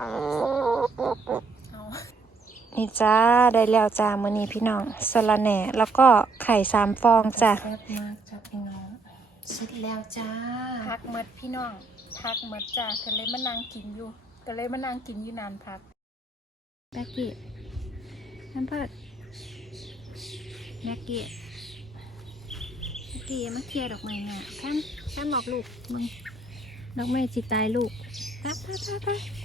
เอานี่จ้าได้แล้วจ้ามื้อนี้พี่น้องสละแหน่ แล้วก็ไข่สามฟองจ้ะแซ่บมากจ้ะพี่น้องชิดแล้วจ้าพักเมดพี่น้องพักเมดจ้าก็เลยมานั่งกินอยู่ก็เลยมานั่งกินอยู่นานพักแม็กกี้น้ำเพิดแม็กกี้แม็กกี้มาเคลียร์ดอกไม้น่ะแค่นแค่นบอกลูกมึงดอกไม้จิตายลูกไปไปไปไปเออ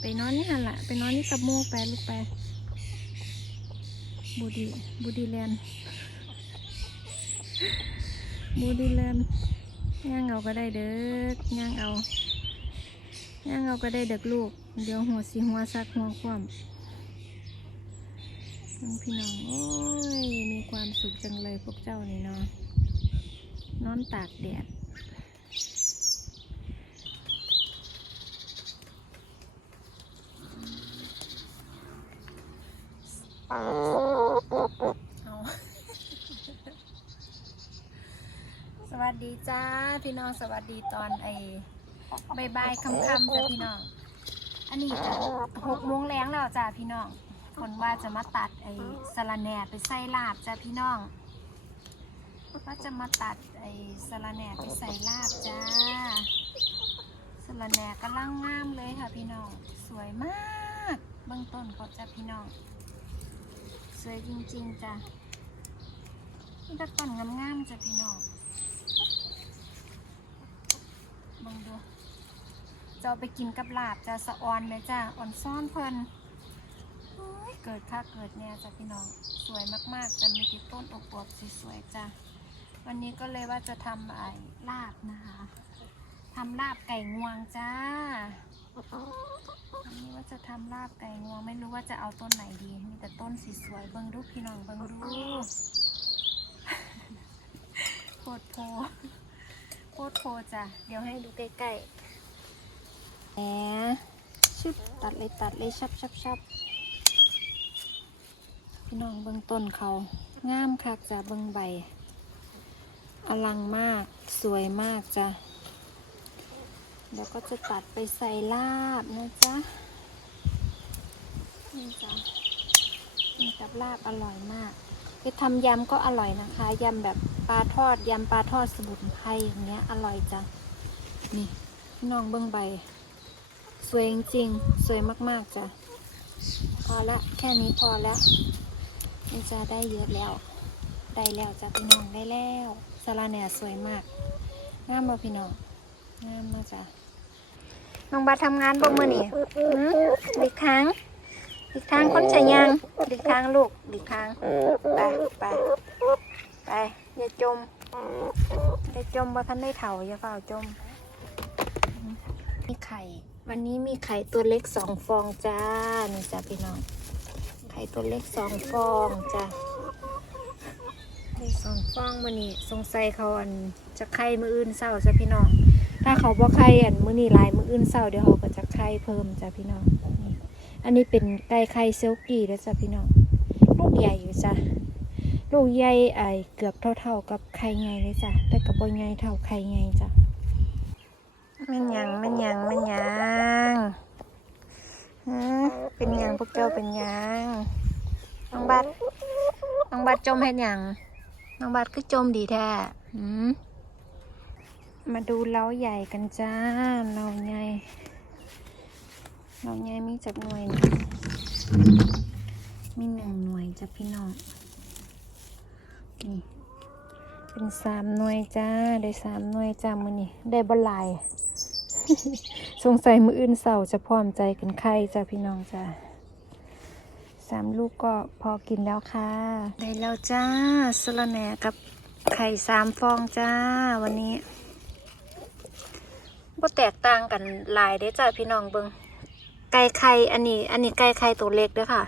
ไปนอนนี่หันละไปนอนนี่กับโมไปลูกไปบูดีบูดีแลนบูดีแลนย่างเอาก็ได้เด้อย่างเอาย่างเอาก็ได้เด็กลูก เดี๋ยวหัวสีหัวซักหัวคว่ำน้องพี่น้องโอ้ยมีความสุขจังเลยพวกเจ้านี่เนาะนอนตากแดด เอา สวัสดีจ้าพี่น้องสวัสดีตอนไอ้บายๆค่ำๆจ้ะพี่น้อง อันนี้จะหกโมงแรงแล้วจ้าพี่น้อง คนว่าจะมาตัดไอ้สะระแหน่ไปใส่ลาบจ้าพี่น้องว่าจะมาตัดไอ้สะระแหน่ไปใส่ลาบจ้าสะระแหน่กำลังงามเลยค่ะพี่น้อง สวยมาก เบื้องต้นเขาจ้าพี่น้อง สวยจริงๆจ้ะนี่ตะต้นงามๆจ้ะพี่น้องเบังดูจะเอาไปกินกับลาบจะสะออนไหมจ้ะอ่อนซ่อนเพลินเกิดค่าเกิดเนี่ยจ้ะพี่น้องสวยมากๆจะมีกี่ต้นอบอวบสวยๆจ้ะวันนี้ก็เลยว่าจะทำไอ้ลาบนะคะทำลาบไก่งวงจ้า จะทำลาบไก่งวงไม่รู้ว่าจะเอาต้นไหนดี มีแต่ต้นสีสวยเบิ้งดูพี่น้องเบิ้งดูโคตรโพโคตรโพจ้ะ เดี๋ยวให้ดูใกล้ๆแหมชุบตัดเลยตัดเลยชับชับชับพี่น้องเบิ้งต้นเขางามคักจ้ะเบิ้งใบ อลังมากสวยมากจ้ะเดี๋ยวก็จะตัดไปใส่ลาบนะจ๊ะ นี่จ้ะกินกับลาบอร่อยมากไปทำยำก็อร่อยนะคะยำแบบปลาทอดยำปลาทอดสมุนไพรอย่างเงี้ยอร่อยจ้ะนี่น้องเบิ้องใบ สวยจริงๆสวยมากๆจ้ะพอละแค่นี้พอแล้วนี่จะได้เยอะแล้ว ได้แล้วจ้ะพี่น้องได้แล้วสาระแหน่สวยมากงามบ่พี่น้องงามเนาะจ้ะน้องบาทำงานบ่มือนี่ดิกทาง ดิกทางคนใส่ยางดิกทางลูกดิกทางไปไปไปอย่าจมอย่าจมบ่ทันได้เถาอย่าเฝ้าจม มีไข่ วันนี้มีไข่ตัวเล็กสองฟองจ้านี่จ้ะพี่น้อง ไข่ตัวเล็กสองฟองจ้ะได้สองฟองมื้อนี้สงสัยเขาอันจะไข่มืออื่นเศร้าจ้ะพี่น้อง ถ้าเขาบ่ไข่อันมือนี้หลายมืออื่นเศร้าเดี๋ยวเขาก็จะไข่เพิ่มจ้ะพี่น้อง อันนี้เป็นไก่ไข่เซลกี้แล้วจ้ะพี่น้อง ลูกใหญ่อยู่จ้ะ ลูกใหญ่ไอเกือบเท่า ๆ กับไข่ไงเลยจ้ะ แต่กับบ่ใหญ่เท่าไข่ไงจ้ะแม่นหยังแม่นหยังแม่นหยังฮะเป็นหยังพวกเจ้าเป็นหยังน้องบัดน้องบัดจมเฮ็ดหยังน้องบัดคือจมดีแท้หืมมาดูเล้าใหญ่กันจ้าเล้าใหญ่ เล้าใหญ่มีจักหน่วยนึ่งมีหนึ่งหน่วยจ้ะพี่น้องนี่เป็นสามหน่วยจ้าได้สามหน่วยจ้ามือนี่ได้บลายสงสัยมืออื่นเสาจะพร้อมใจกันไข่จ้าพี่น้องจ้าสามลูกก็พอกินแล้วค่ะ ได้แล้วจ้าสะระแหนกับไข่สามฟองจ้าวันนี้บ่แตกต่างกันหลายเด้จ้าพี่น้องเบิง ไก่ไข่อันนี้ อันนี้ไก่ไข่ตัวเล็กด้อค่ะ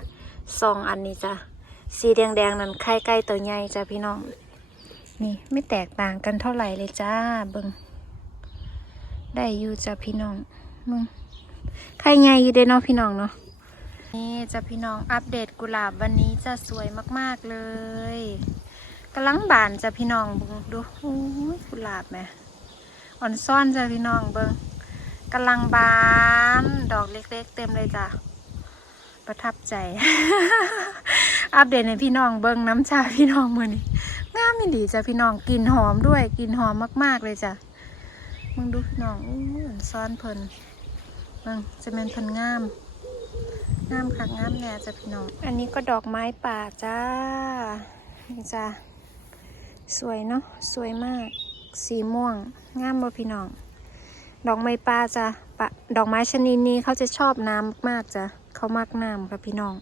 สองอันนี้จ้ะสีแดงๆนั่นไข่ไก่ตัวใหญ่จ้ะพี่น้อง นี่ไม่แตกต่างกันเท่าไหร่เลยจ้าเบิงได้อยู่จ้ะพี่น้องมึงไข่ใหญ่อยู่เด้เนาะพี่น้องเนาะนี่จ้ะพี่น้องอัปเดตกุหลาบวันนี้จะสวยมากๆเลยกำลังบานจ้ะพี่น้องเบิ่งดูกุหลาบแหมอ่อนซ่อนจ้ะพี่น้องเบิ้ง กำลังบาน ดอกเล็ก ๆ เต็มเลยจ้ะ ประทับใจ อัปเดตในพี่น้องเบิ้งน้ำชาพี่น้องมือนี่งามไม่ดีจ้ะพี่น้องกลิ่นหอมด้วยกลิ่นหอมมาก ๆ เลยจ้ะมึงดูพี่น้องอู้เหมือนซ้อนเพลินเบิ้งจะเป็นเพลินงามงามคักงามแน่จ้ะพี่น้อง อันนี้ก็ดอกไม้ป่าจ้านี่จ้ะสวยเนาะสวยมาก สีม่วง งามบ่พี่น้อง ดอกไม้ป่าจ้ะปะดอกไม้ชนิดนี้เขาจะชอบน้ำมากจ้ะเขามากน้ำค่ะพี่น้อง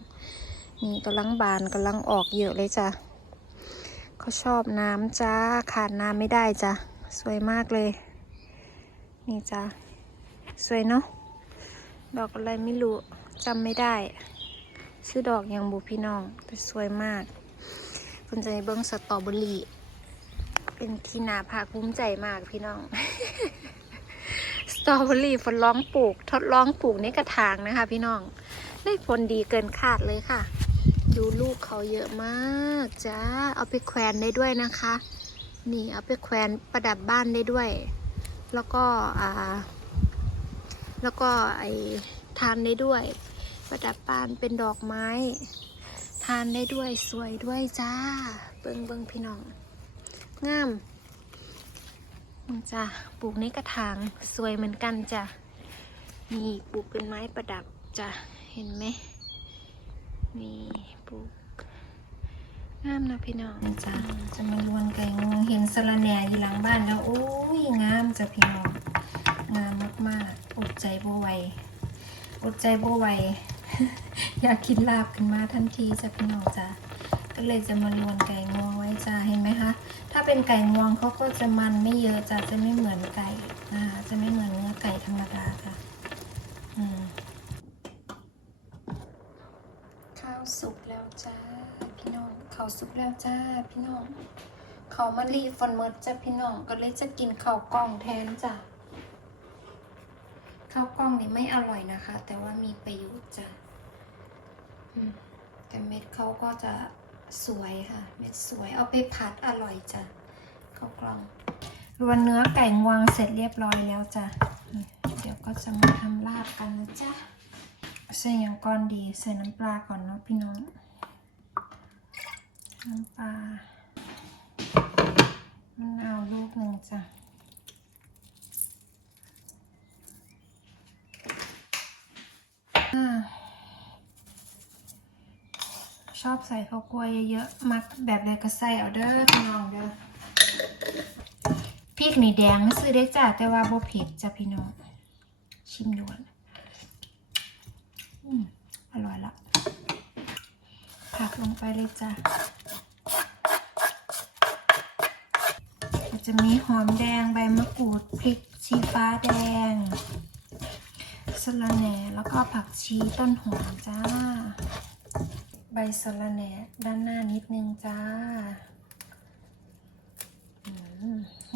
นี่กำลังบานกำลังออกเยอะเลยจ้ะเขาชอบน้ำจ้าขาดน้ำไม่ได้จ้ะสวยมากเลย นี่จ้ะสวยเนาะดอกอะไรไม่รู้จำไม่ได้ชื่อดอกยังบุพี่น้องแต่สวยมากคุณจเบิ้งสตรอเบอรี่เป็นที่นาภาคภูมิใจมากพี่น้อง ตรอเบอรี่ฝนร้องปลูก ทดลองปลูกในกระถางนะคะ พี่น้อง ได้ผลดีเกินคาดเลยค่ะ ดูลูกเขาเยอะมากจ้า เอาไปแขวนได้ด้วยนะคะ นี่เอาไปแขวนประดับบ้านได้ด้วย แล้วก็อ่า แล้วก็ไอทานได้ด้วย ประดับบ้านเป็นดอกไม้ ทานได้ด้วยสวยด้วยจ้า เบิงเบิงพี่น้อง งาม จ้ะปลูกในกระถางสวยเหมือนกันจ้ะนี่ปลูกเป็นไม้ประดับจ้ะเห็นไหมนี่ปลูกงามนะพี่น้องจ้ะจะมาลวนไก่งวงเห็นสระแหน่อยู่หลังบ้านแล้วโอ้ยงามจ้ะพี่น้องงามมากๆอดใจบ่ไวอดใจบ่ไวอยากกินลาบขึ้นมาทันทีจ้ะพี่น้องจ้ะก็เลยจะมาลวนไก่งวง จ้ะเห็นไหมคะ ถ้าเป็นไก่งวงเขาก็จะมันไม่เยอะจ้ะจะไม่เหมือนไก่นะคะจะไม่เหมือนเนื้อไก่ธรรมดาจ้ะข้าวสุกแล้วจ้าพี่น้องข้าวสุกแล้วจ้าพี่น้องเขาวมะลิฟอนเมิร์ดจ้ะพี่น้องก็เลยจะกินข้าวกล้องแทนจ้ะข้าวกล้องนี่ไม่อร่อยนะคะ แต่ว่ามีประโยชน์จ้ะแต่เม็ดเขาก็จะ สวยค่ะ เม็ดสวยเอาไปผัดอร่อยจ้ะข้าวกล้องรวนเนื้อไก่งวงเสร็จเรียบร้อยแล้วจ้ะเดี๋ยวก็จะมาทำลาบกันนะจ๊ะใส่อย่างก่อนดีใส่น้ำปลาก่อนเนาะพี่น้อง น้ำปลามะนาวลูกหนึ่งจ้ะอ่า ชอบใส่ข้าวกล้วยเยอะๆ มักแบบใดก็ใส่เอาเด้อพี่น้องเด้อพริกนี่แดงซื้อได้จ้ะแต่ว่าบ่เผ็ดจ้ะพี่น้อง ชิมดูก่อนอร่อยละผักลงไปเลยจ้ะจะมีหอมแดงใบมะกรูดพริกชี้ฟ้าแดงสะระแหน่แล้วก็ผักชีต้นหอมจ้า ใบสะระแหน่ด้านหน้านิดนึงจ้า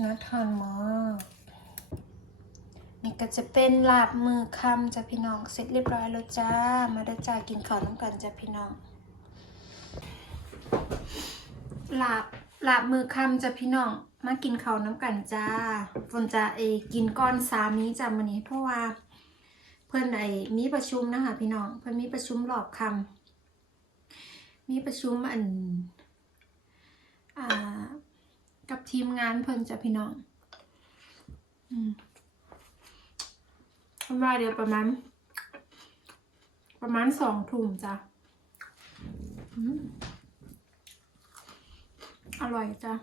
น่าทานมากนี่ก็จะเป็นลาบมือคำจ้ะพี่น้อง เสร็จเรียบร้อยแล้วจ้า มาได้จ้ากินข้าวน้ำกันจ้ะพี่น้อง ลาบลาบมือคำจ้ะพี่น้อง มากินข้าวน้ำกันจ้าฝนจะเอกินก้อนสามนี้จ้ะมันนี้เพราะว่า เพื่อนไอ้มีประชุมนะคะพี่น้อง เพื่อนมีประชุมรอบคำ มีประชุมอันอ่ากับทีมงานเพื่นจะพี่น้อง อืมว่าเดี๋ยวประมาณ ประมาณสองถุงจ้ะอืมอร่อยจ้ะ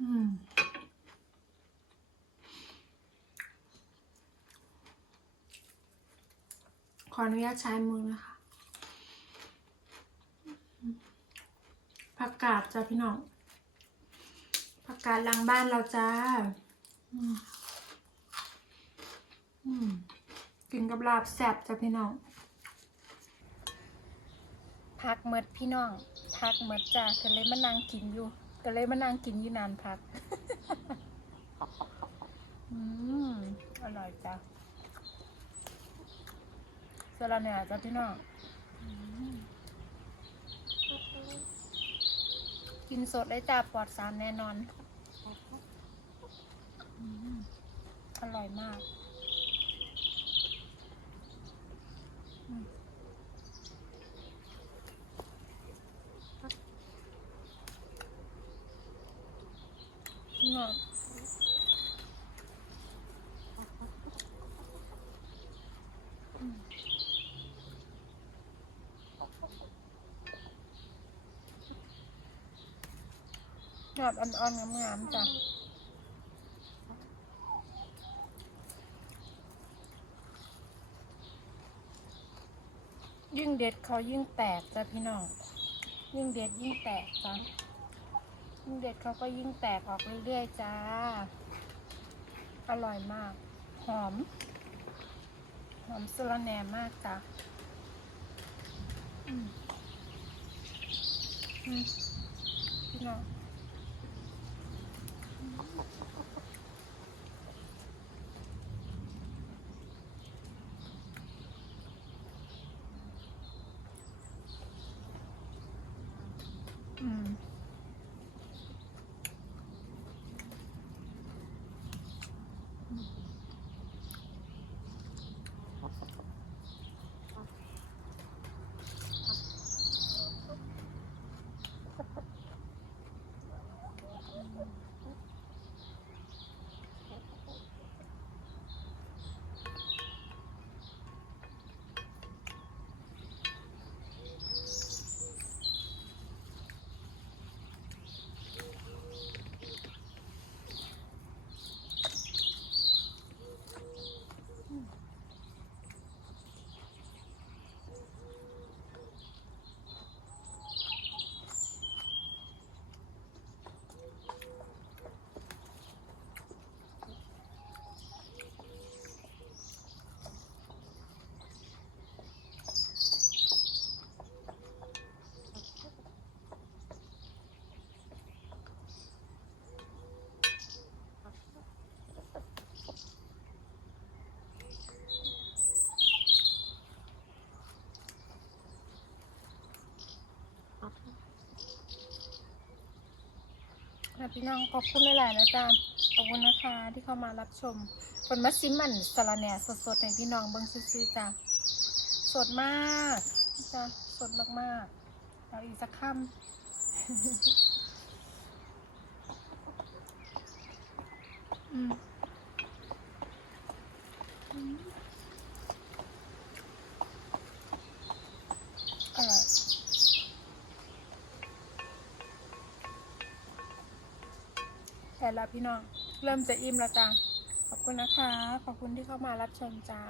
อืม ออนุญาตใช้มือนะคะผักกาดจ้ะพี่น้องผักกาดหลังบ้านเราจ้าอกินกับลาบแซ่บจ้ะพี่น้องพักเมดพี่น้องพักเมดจ้าก็เลยมานั่งกินอยู่ก็เลยมานั่งกินอยู่นานพัก อืม อร่อยจ้ะ สลัดเนี่ยจ้ะพี่น้อง กินสดเลยจ้าปลอดสารแน่นอน อร่อยมากอืมงอ อดอ่อนๆงามๆจ้ะยิ่งเด็ดเขายิ่งแตกจ้ะพี่น้อง ยิ่งเด็ดยิ่งแตกจ้ะยิ่งเด็ดเขาก็ยิ่งแตกออกเรื่อยๆจ้า อร่อยมาก หอม หอมสะระแหน่มากจ้ะอืมอืมพี่น้อง พี่น้องขอบคุณหลายๆนะจ๊ะขอบคุณนะคะที่เข้ามารับชมผลมัสซิมมันสละแหน่สดๆในพี่น้องเบิ้งซื้อๆจ้ะสดมากจ้ะสดมากๆเอาอีกสักคำ อืมอืมอร่อย แต่ละพี่น้อง เริ่มจะอิ่มแล้วจ้าขอบคุณนะคะ ขอบคุณที่เข้ามารับชมจ้า